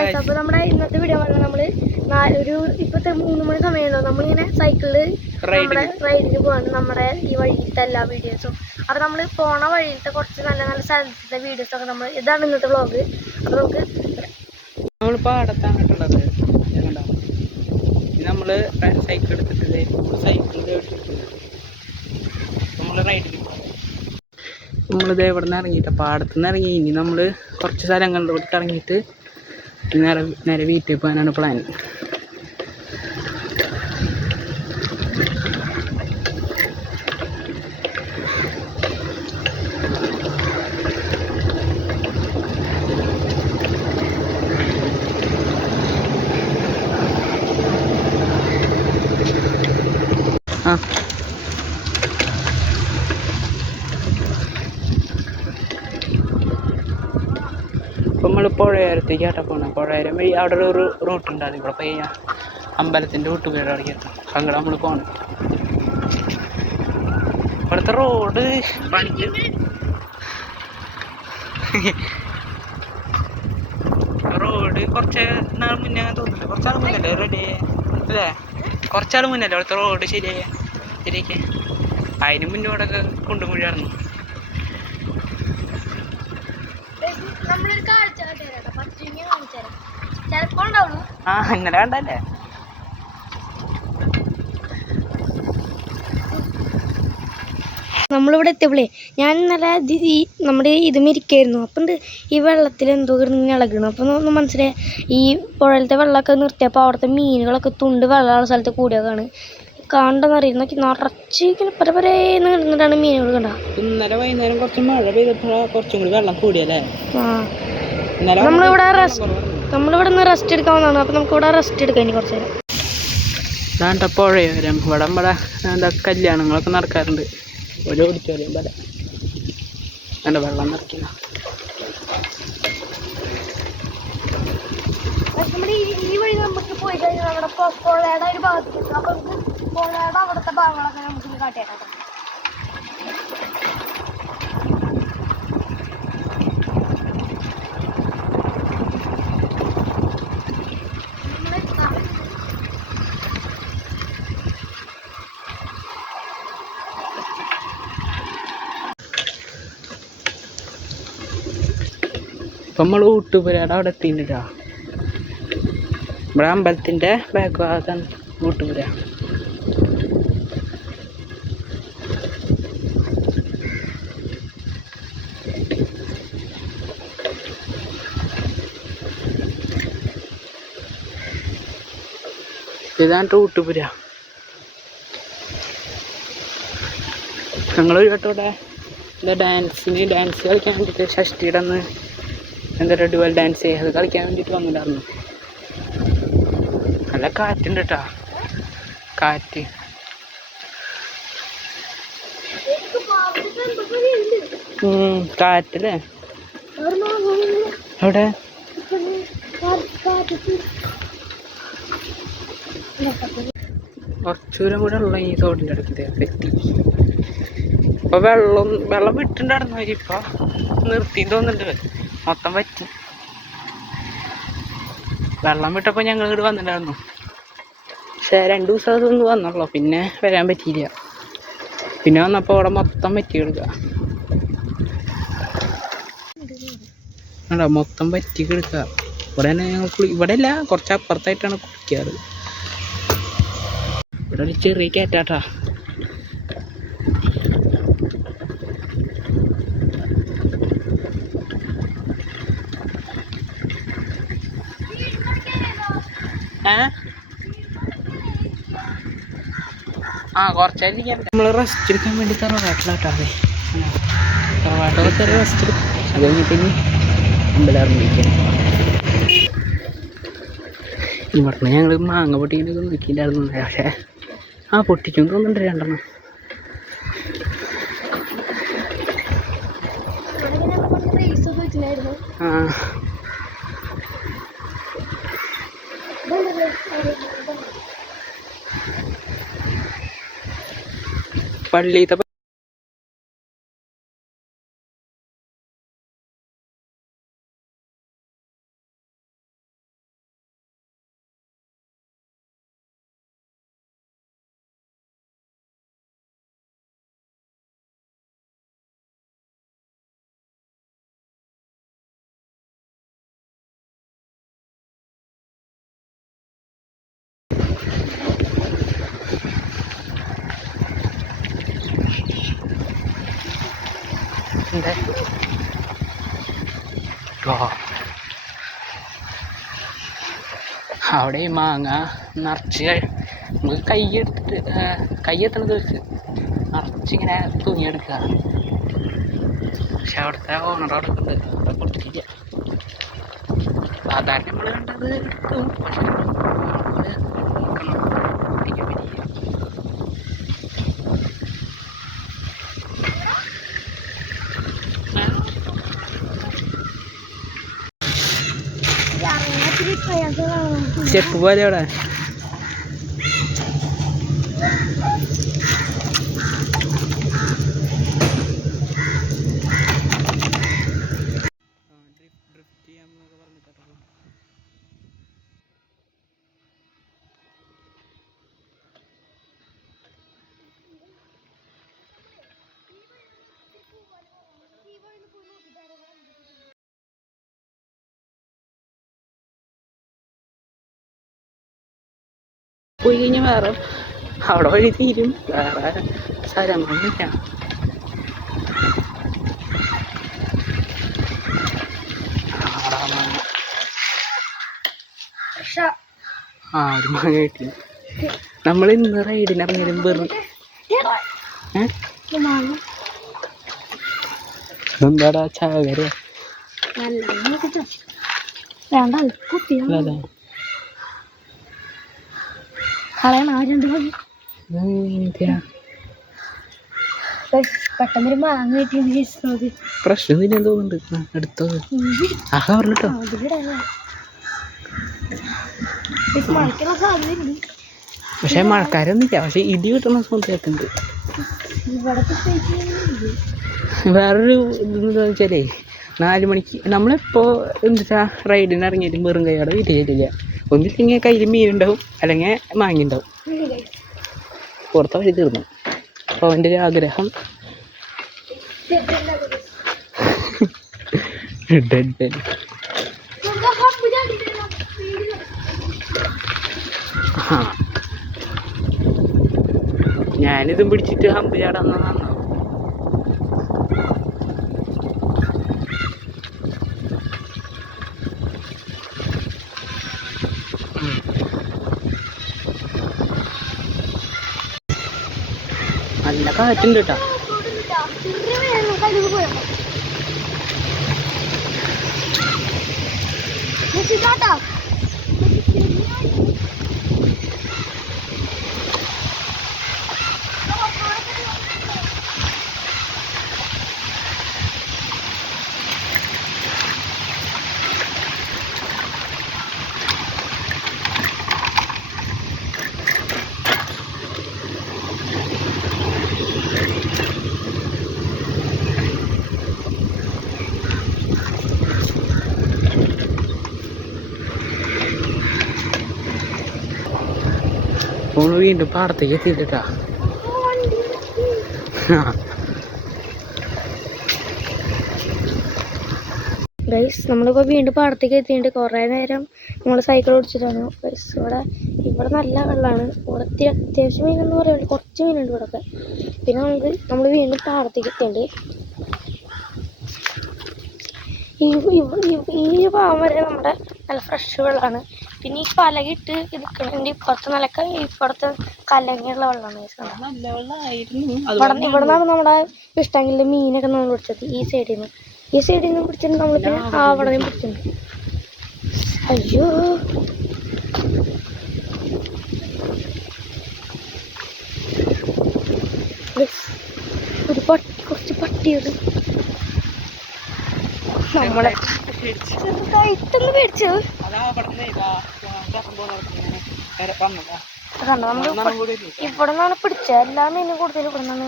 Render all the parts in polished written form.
Guys, അപ്പോൾ നമ്മുടെ ഇന്നത്തെ വീഡിയോ പറഞ്ഞാൽ നമ്മൾ ഒരു ഇപ്പോഴത്തെ 3 മണി സമയമുണ്ടോ നമ്മളിങ്ങനെ സൈക്കിളിൽ നമ്മുടെ റൈഡിന് പോകാണ്. നമ്മുടെ ഈ വഴിയിലത്തെ എല്ലാ വീഡിയോസും, അപ്പോൾ നമ്മൾ പോണ വഴിയിലത്തെ കുറച്ച് നല്ല നല്ല സ്ഥലത്തെ വീഡിയോസൊക്കെ നമ്മൾ ഇതാണ് ഇന്നത്തെ വ്ളോഗ്. അപ്പോൾ നമുക്ക് നമ്മൾ പാടത്താണുള്ളത്. നമ്മൾ സൈക്കിൾ എടുത്തിട്ടില്ലേ, നമ്മൾ റൈഡിന് നമ്മളിത് എവിടെ നിന്ന് ഇറങ്ങിയിട്ട് പാടത്തു നിന്ന് ഇറങ്ങി. ഇനി നമ്മൾ കുറച്ച് സ്ഥലങ്ങളിലോട്ട് ഇറങ്ങിയിട്ട് നേരെ വീട്ടിൽ പോകാനാണ് പ്ലാൻ. ഇപ്പം നമ്മൾ പുഴയോരത്തേക്ക് ആട്ടാ പോകണം. പുഴയോരം വഴി അവിടെ ഒരു റൂട്ടുണ്ട്, അത് ഇവിടെ പോയി അമ്പലത്തിൻ്റെ വീട്ടുപേര് ഇറങ്ങി എത്താം. അങ്ങോട്ട് നമ്മൾ പോകണം. ഇവിടുത്തെ റോഡ് പണിക്ക് റോഡ് കുറച്ച് നാൾ മുന്നേ തോന്നുന്നില്ല, കുറച്ചാൾ മുന്നല്ലേ റെഡി അല്ലേ? കുറച്ചാൾ മുന്നല്ലേ അവിടുത്തെ റോഡ് ശരിയാക്കി. അതിന് മുന്നോട്ടൊക്കെ കുണ്ടും കുഴിയായിരുന്നു. ഇന്നലെ കണ്ടല്ലേ. നമ്മളിവിടെ എത്തിയപ്പോഴേ ഞാൻ ഇന്നലെ നമ്മുടെ ഇതുമിരിക്കായിരുന്നു. അപ്പം ഈ വെള്ളത്തിൽ എന്തോ ഇങ്ങനെ ഇളകണം. അപ്പം ഒന്ന് മനസ്സിലായി, ഈ പുഴയിലത്തെ വെള്ളമൊക്കെ നിർത്തിയപ്പോൾ അവിടുത്തെ മീനുകളൊക്കെ തുണ്ട് വെള്ളമുള്ള സ്ഥലത്ത് കൂടിയൊക്കെയാണ് കാണണ്ടെന്നറിയുന്ന നിറച്ച് ഇങ്ങനെ പരപരേന്ന് കിടന്നിട്ടാണ് മീനുകൾ കണ്ട. ഇന്നലെ വൈകുന്നേരം കുറച്ച് മഴ പെയ്തപ്പോൾ കുറച്ചും കൂടി വെള്ളം കൂടിയല്ലേ. നമ്മളിവിടെ നിന്ന് റെസ്റ്റ് എടുക്കാൻ വന്നതാണ്. അപ്പം നമുക്കിവിടെ റെസ്റ്റ് എടുക്കാം ഇനി കുറച്ച് നേരം. ഇതാണ്ട പുഴയോരം. ഇവിടെ എന്താ കല്യാണങ്ങളൊക്കെ നടക്കാറുണ്ട്. ഒരു ഓഡിറ്റോറിയം പോലെ എൻ്റെ വെള്ളം നിറയ്ക്കുക. ഈ വഴി നമുക്ക് പോയി കഴിഞ്ഞാൽ നമ്മുടെ പുഴയുടെ ഒരു ഭാഗത്ത്, അപ്പം പുഴയുടെ അവിടുത്തെ ഭാഗങ്ങളൊക്കെ നമുക്ക് കാട്ടിയേക്കാം. ഇപ്പം നമ്മൾ ഊട്ടുപുരയുടെ അവിടെ എത്തിയിട്ടാ. ഇവിടെ അമ്പലത്തിൻ്റെ ബാക്ക് ഭാഗത്താണ് ഊട്ടുപുര. ഇതാണ് ഊട്ടുപുര. ഞങ്ങളൊരു വട്ടം ഇവിടെ ഡാൻസ് കളിക്കാൻ വേണ്ടിയിട്ട് ഷഷ്ടിയുടെ അന്ന് എന്താ ഡുവൽ ഡാൻസ് അത് കളിക്കാൻ വേണ്ടിയിട്ട് വന്നിട്ടുണ്ടായിരുന്നു. നല്ല കാറ്റുണ്ട് കേട്ടോ, കാറ്റ്. കാറ്റല്ലേ അവിടെ. കുറച്ചൂരം കൂടെ ഉള്ള ഈ തോടിൻ്റെ അടുത്ത് എത്തി. ഇപ്പൊ വെള്ളം വിട്ടുണ്ടായിരുന്നു. ഇപ്പൊ നിർത്തി തോന്നുന്നുണ്ട്, മൊത്തം പറ്റി. വെള്ളം വിട്ടപ്പോൾ ഞങ്ങൾ ഇങ്ങോട്ട് വന്നിട്ടുണ്ടായിരുന്നു. പക്ഷേ 2 ദിവസം അതൊന്നും വന്നുള്ളൂ, പിന്നെ വരാൻ പറ്റിയില്ല. പിന്നെ വന്നപ്പോൾ അവിടെ മൊത്തം പറ്റി കിടക്കുക. മൊത്തം പറ്റി കിടക്കുക. ഇവിടെ തന്നെ ഞങ്ങൾ ഇവിടെ അല്ല, കുറച്ച് അപ്പുറത്തായിട്ടാണ് കുളിക്കാറ്. ഇവിടെ ഒരു ചെറിയ കയറ്റാട്ടാ. കുറച്ചായിരിക്കും നമ്മൾ റെസ്റ്റ് എടുക്കാൻ വേണ്ടി തറവാട്ടിലാട്ടാതെ. തറവാട്ടൊക്കെ ചെറിയ റെസ്റ്റ് എടുക്കും. അത് കഴിഞ്ഞിട്ട് ഇനി അമ്പലം ഇവിടുന്ന് ഞങ്ങൾ മാങ്ങ പൊട്ടിക്കുന്നൊക്കെ നോക്കിയിട്ടുണ്ടായിരുന്നു. പക്ഷേ പൊട്ടിക്കും തോന്നുന്നുണ്ട് 2 പള്ളിയിലത്തെ ഉണ്ട്. അവിടെ ഈ മാങ്ങ നിറച്ച് നമുക്ക് കൈയെത്തണത് വെച്ച് നിറച്ചിങ്ങനെ തൂങ്ങിയെടുക്കുക. പക്ഷെ അവിടുത്തെ ഓണർ അവിടെ ഉണ്ട്, അവിടെ കൊടുത്തിട്ടില്ല. സാധാരണ നമ്മൾ കണ്ടത് എടുക്കും, പക്ഷെ സ്റ്റെപ്പ് പോലെ അവിടെ പോയി കഴിഞ്ഞാൽ വേറെ അവിടെ വഴി തീരും, വേറെ സ്ഥലങ്ങളൊന്നുമില്ല. ഒരു മാങ്ങ കിട്ടി. നമ്മൾ ഇന്ന് റൈഡിന് ഇറങ്ങിയാലും വെറും എന്താടാ ചാകര പെട്ടെന്നൊരു മാങ്ങ കിട്ടിയത് പ്രശ്നം തന്നെ തോന്നുന്നുണ്ട്. എടുത്തോ ആ കവറിലിട്ടോ. പക്ഷെ മഴക്കാരൊന്നുമില്ല, പക്ഷെ ഇടി കിട്ടുന്ന സമയത്തുണ്ട്. വേറൊരു ഇതെന്താ വെച്ചാലേ 4 മണിക്ക് നമ്മളിപ്പോൾ എന്താ റൈഡിന് ഇറങ്ങിയിട്ടും വെറും കൈയോടെ വീട്ടിൽ ചെയ്തില്ല. ഒന്നില്ലെങ്കിൽ കയ്യിൽ മീനുണ്ടാവും, അല്ലെങ്കിൽ മാങ്ങ ഉണ്ടാവും. പുറത്തെ വഴി തീർന്നു. അപ്പോൾ അവൻ്റെ ഒരു ആഗ്രഹം ഞാനിതും പിടിച്ചിട്ട് ഹമ്പ് ചാടാൻ നന്നാവും. നല്ല കാറ്റുണ്ട് കേട്ടോ. ഫോണ് വീണ്ടും പാടത്തേക്ക് എത്തിയിട്ടാ. ഗൈസ് നമ്മളിപ്പോൾ വീണ്ടും പാടത്തേക്ക് എത്തിയിട്ട് കുറേ നേരം നമ്മൾ സൈക്കിൾ ഓടിച്ചിട്ടാണ്. ഗൈസ് ഇവിടെ നല്ല വെള്ളമാണ്. ഇവിടെ അത്യാവശ്യം മീനെന്ന് പറയുന്നത് കുറച്ച് മീനുണ്ട് ഇവിടെയൊക്കെ. പിന്നെ നമ്മൾ വീണ്ടും പാടത്തേക്ക് എത്തിയിട്ടുണ്ട്. ഈ ഭാഗം വരെ നമ്മുടെ നല്ല ഫ്രഷ് വെള്ളമാണ്. പിന്നെ ഈ കലകിട്ട് നിൽക്കണതിൻ്റെ ഇപ്പുറത്തെ കലങ്ങിയുള്ള വെള്ളമാണ്. ഇവിടെ നിന്നാണ് നമ്മുടെ ഇഷ്ടമെങ്കിൽ മീനൊക്കെ നമ്മൾ പിടിച്ചത്. ഈ സൈഡിൽ നിന്ന് പിടിച്ചിട്ട് നമ്മൾ പിന്നെ അവിടെ നിന്ന് പിടിച്ചിട്ടുണ്ട്. അയ്യോ കുറച്ച് പട്ടിയുണ്ട്. നമ്മളെ ചെറുതായിട്ടൊന്ന് പേടിച്ചു. കണ്ടോ നമ്മൾ ഇവിടെ നിന്നാണ് പിടിച്ചത്. എല്ലാ മീനും കൂടുതൽ ഇവിടെ നിന്നാണ്.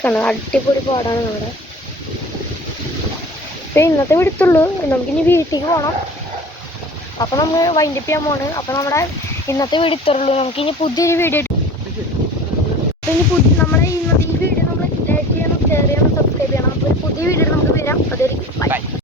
കണ്ടോ അടിപൊളി പാടാണ് നമ്മുടെ. ഇപ്പം ഇന്നത്തെ പിടുത്തുള്ളൂ. നമുക്കിനി വീട്ടിലേക്ക് പോകണം. അപ്പോൾ നമ്മൾ വൈൻഡപ്പ് ചെയ്യാൻ പോണ്. അപ്പോൾ നമ്മുടെ ഇന്നത്തെ വീഡിയോ ഇത്രയുള്ളൂ. നമുക്കിനി പുതിയൊരു വീഡിയോ നമ്മുടെ ഇന്നത്തെ ഈ വീഡിയോ